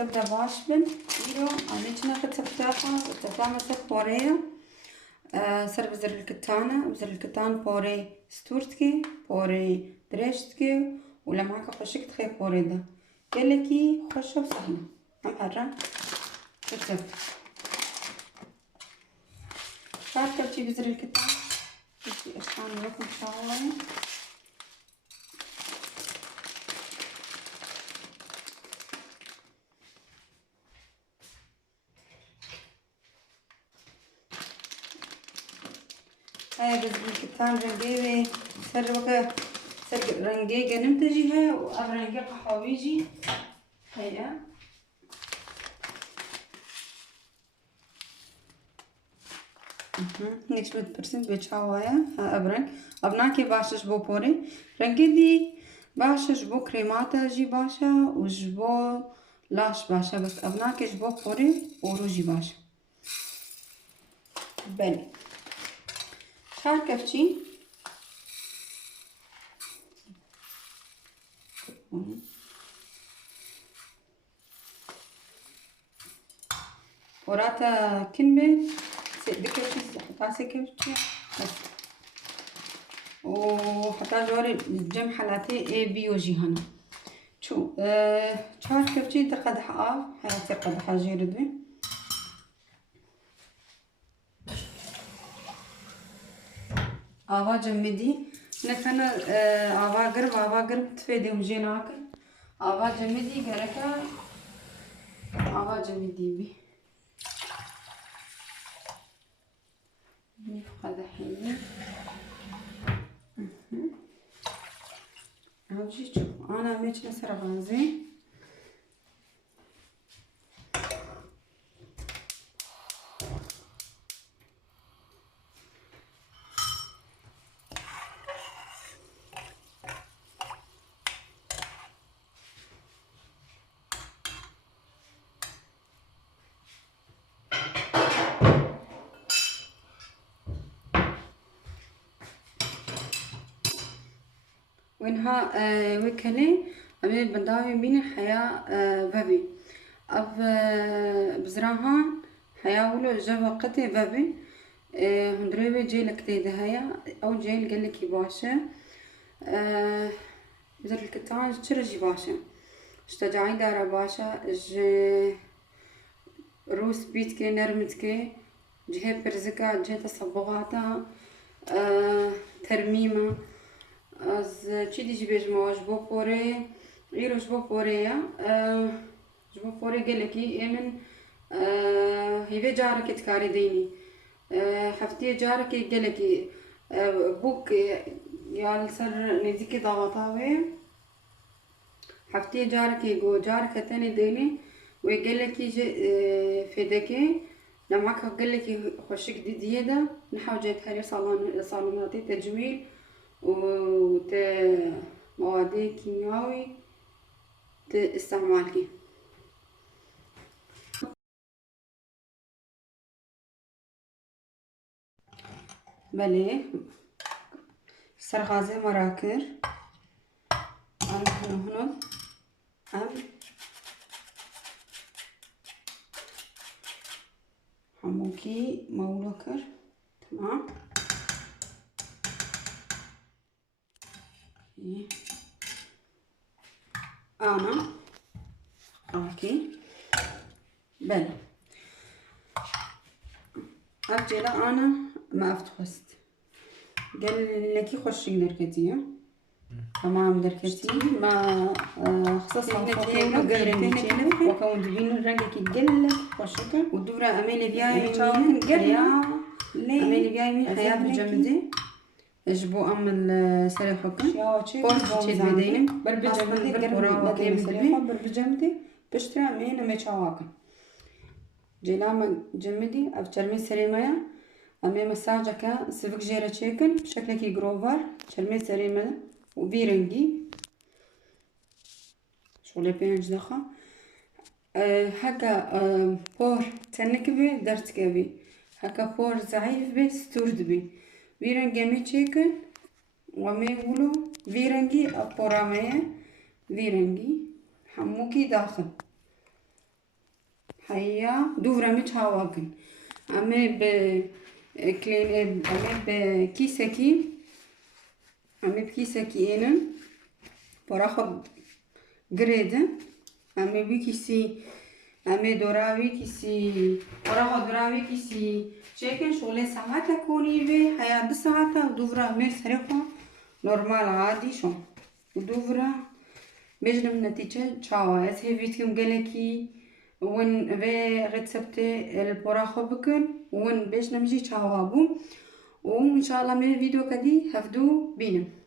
تبدأ باشبن إيرو أنا كتفتاحة مسك بوريا سر بزر الكتان بوري ستورتكي بوري دريشتكي ولا معك خشك تخي بوري ده كلكي خشة وسهلة هم هرا كتب شاركة بتجي بزر الكتان بتجي أشكال لكم شاوري هاي بزر الكتان رنجيوي سر رنجي جنمتجي هاي وأبرنجي قحويجي هيا نيكش بد برسنت بيتشاوايا أبرنج أبناكي باشا جبو بوري رنجي دي باشا جبو كريماتا جي باشا وجبو لاش باشا بس أبناكي جبو بوري وروجي باشا بني شار كفتشي وراتا كنبه بكفتشي حتى كفتشي وحتى جوري الجم حالاتي اي بي وجي هنا شو شار كفتشي تقدح حياتي قدحة جيردوي آوا جمدي نكنا آوا قرب تفيدي ومجيناك آوا جمدي قركا آوا جمدي بي هذا حلو هاوجي شوف أنا ميت نسر غازي وينها وكلي أمي بنداوي من الحياة بابي أب بزراها حياة ولو جوا قتي بابي هندريبي جيلك تيدهايا أو جيل قالك يباشا بزر الكتان شرجي باشا اشتجاعي دارا باشا روس بيتكي نرمتكي جهة برزكا جهة تصبغاتا ترميمة از چی دیجی بیجماش با پوره ایروش با پوره یا جبا پوره گله کی ایمن هیوه جاره کت کاری دینی هفته جاره کی گله کی بوک یال سر نزدیک دعوتاوی هفته جاره کی گو جاره کتنی دینی و گله کی فیده کی نمک گله کی خوشک دیدیه ده نحوجت هری صالوناتی تجمیل مواد كيميائي استعمالكي بله سرغازي مراكر هنا حموكي مولوكر تمام أنا أوكي بله أبجيلا أنا ما أفتخست قال لكي خوشي دركتي تمام دركتي ما خصصا فوقين وقرن وكون دبين رنجكي قلك خوشك ودورة أميلي بياي من قرن أميلي بياي من حياة بجمدي جبو أمل سري حكم بورت تشيد بدينم بربجمدي بربورا وكي مسلمي بربجمدي بشتري أمين ميشاواكم جيلام جمدي أفترمي سري مايا أمي مساجكا سفك جيرا تشيكن بشكلكي جروفر شرمي سري مايا وبيرنجي شغلي بينج دخا هكا بور تنكبي درتكبي هكا بور ضعيف بي ستورد بي ويرنجي مي تشيكن ومي ولو ويرنجي أبورامي ويرنجي حموكي داخل هيا دوفرا مش هواكن أمي كلين أمي بكيسكي أمي بكيسكي إنن براخد جريدة أمي بكيسي أمي دوراوي كيسي براخد دوراوي كيسي شاكن شغلي ساعات كوني بي هيا 2 ساعات ودوفرا مير سريقة نورمال عادي شو ودوفرا بيجنم نتيجة تشاوا هي فيديو مقالكي وين في ريسبتي البراخو بكن وين بيجنم جي تشاوا بو وإن شاء الله من الفيديو كدي هفدو بينم.